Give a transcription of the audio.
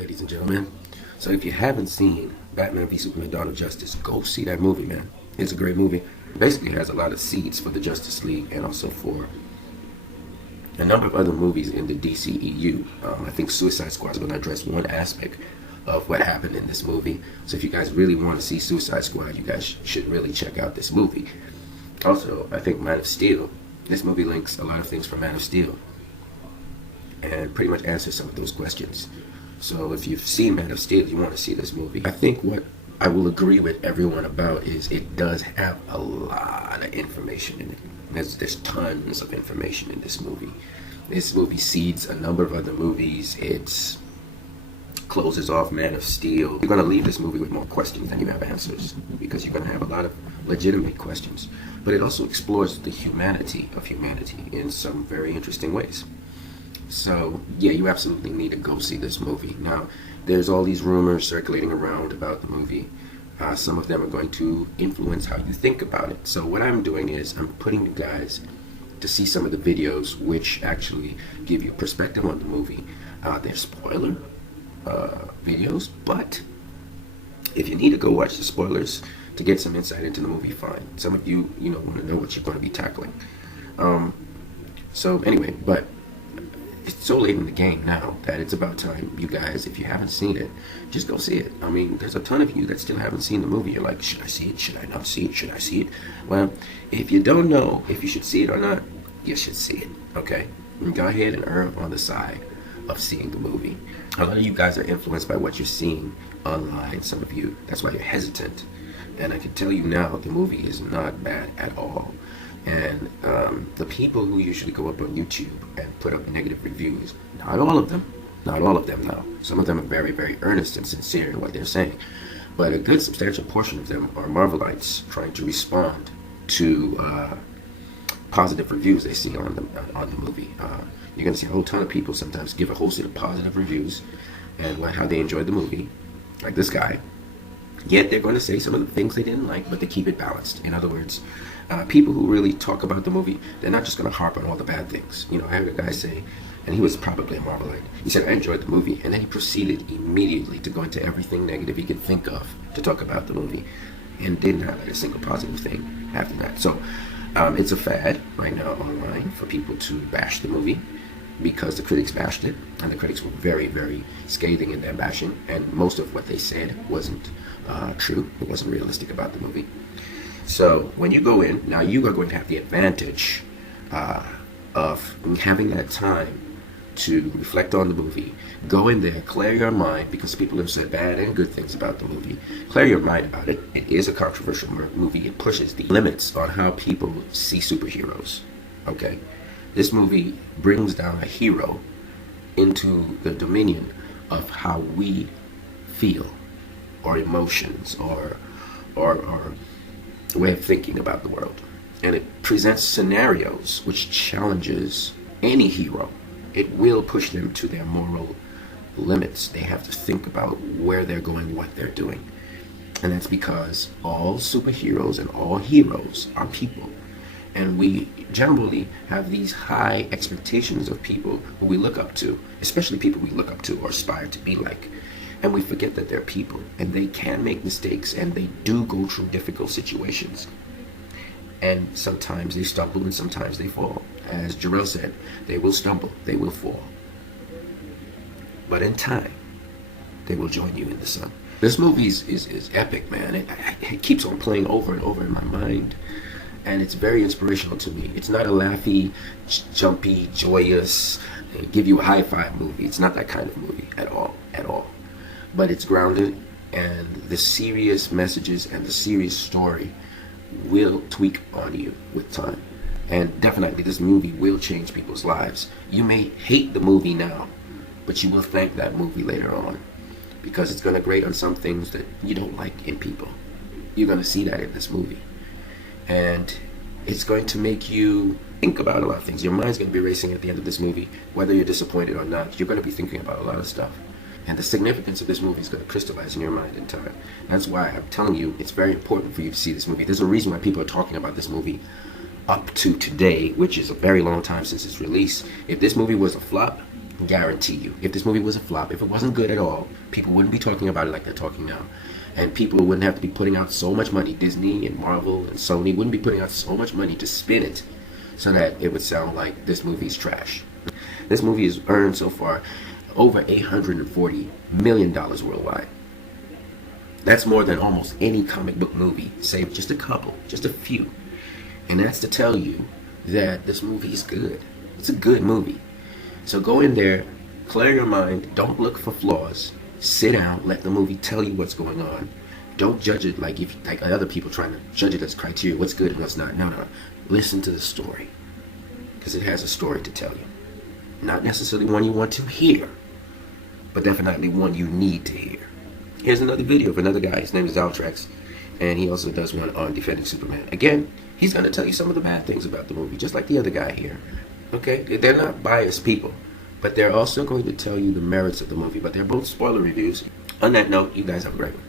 ladies and gentlemen. So if you haven't seen Batman v Superman: Dawn of Justice, go see that movie, man. It's a great movie. Basically, it has a lot of seeds for the Justice League and also for a number of other movies in the DCEU. I think Suicide Squad is going to address one aspect of what happened in this movie. So if you guys really want to see Suicide Squad, you guys should really check out this movie. Also, I think Man of Steel. This movie links a lot of things from Man of Steel and pretty much answers some of those questions. So if you've seen Man of Steel, you want to see this movie. I think what I will agree with everyone about is it does have a lot of information in it. There's tons of information in this movie. This movie seeds a number of other movies. It closes off Man of Steel. You're going to leave this movie with more questions than you have answers, because you're going to have a lot of legitimate questions. But it also explores the humanity of humanity in some very interesting ways. So, yeah, you absolutely need to go see this movie. Now, there's all these rumors circulating around about the movie. Some of them are going to influence how you think about it. So what I'm doing is I'm putting you guys to see some of the videos which actually give you perspective on the movie. They're spoiler videos, but if you need to go watch the spoilers to get some insight into the movie, fine. Some of you, want to know what you're going to be tackling. So anyway, but it's so late in the game now that it's about time you guys, if you haven't seen it, just go see it. I mean, there's a ton of you that still haven't seen the movie. You're like, should I see it? Should I not see it? Should I see it? Well, if you don't know if you should see it or not, you should see it, okay? Go ahead and err on the side of seeing the movie. A lot of you guys are influenced by what you're seeing online, some of you. That's why you're hesitant. And I can tell you now, the movie is not bad at all. And the people who usually go up on YouTube and put up negative reviews, not all of them now. Some of them are very, very earnest and sincere in what they're saying. But a good substantial portion of them are Marvelites trying to respond to positive reviews they see on the movie. You're going to see a whole ton of people sometimes give a whole set of positive reviews and how they enjoyed the movie, like this guy. Yet they're going to say some of the things they didn't like, but they keep it balanced. In other words, people who really talk about the movie, they're not just going to harp on all the bad things. I heard a guy say, and he was probably a Marvelite, he said, I enjoyed the movie, and then he proceeded immediately to go into everything negative he could think of to talk about the movie, and didn't highlight a single positive thing after that. So it's a fad right now online for people to bash the movie, because the critics bashed it, and the critics were very, very scathing in their bashing, and most of what they said wasn't true. It wasn't realistic about the movie. So when you go in, now you are going to have the advantage of having that time to reflect on the movie. Go in there, clear your mind, because people have said bad and good things about the movie. Clear your mind about it. It is a controversial movie. It pushes the limits on how people see superheroes. Okay? This movie brings down a hero into the dominion of how we feel, or emotions, or way of thinking about the world. And it presents scenarios which challenges any hero. It will push them to their moral limits. They have to think about where they're going, what they're doing. And that's because all superheroes and all heroes are people. And we generally have these high expectations of people who we look up to, especially people we look up to or aspire to be like. And we forget that they're people, and they can make mistakes, and they do go through difficult situations. And sometimes they stumble, and sometimes they fall. As Jarrell said, they will stumble, they will fall. But in time, they will join you in the sun. This movie is epic, man. It keeps on playing over and over in my mind. And it's very inspirational to me. It's not a laughy, jumpy, joyous, give you a high five movie. It's not that kind of movie at all. But it's grounded, and the serious messages and the serious story will tweak on you with time. And definitely this movie will change people's lives. You may hate the movie now, but you will thank that movie later on, because it's going to grate on some things that you don't like in people. You're going to see that in this movie. And it's going to make you think about a lot of things. Your mind's going to be racing at the end of this movie. Whether you're disappointed or not, you're going to be thinking about a lot of stuff. And the significance of this movie is going to crystallize in your mind in time. That's why I'm telling you, it's very important for you to see this movie. There's a reason why people are talking about this movie up to today, which is a very long time since its release. If this movie was a flop, Guarantee you. If this movie was a flop, if it wasn't good at all, people wouldn't be talking about it like they're talking now. And people wouldn't have to be putting out so much money. Disney and Marvel and Sony wouldn't be putting out so much money to spin it so that it would sound like this movie's trash. This movie has earned so far over $840 million worldwide. That's more than almost any comic book movie, save just a couple, just a few. And that's to tell you that this movie is good. It's a good movie. So go in there, clear your mind, don't look for flaws. Sit down, let the movie tell you what's going on. Don't judge it like other people trying to judge it as criteria, what's good and what's not. No. Listen to the story. Because it has a story to tell you. Not necessarily one you want to hear, but definitely one you need to hear. Here's another video of another guy. His name is Altrex, and he also does one on Defending Superman. Again, he's going to tell you some of the bad things about the movie, just like the other guy here. Okay? They're not biased people, but they're also going to tell you the merits of the movie, but they're both spoiler reviews. On that note, you guys have a great one.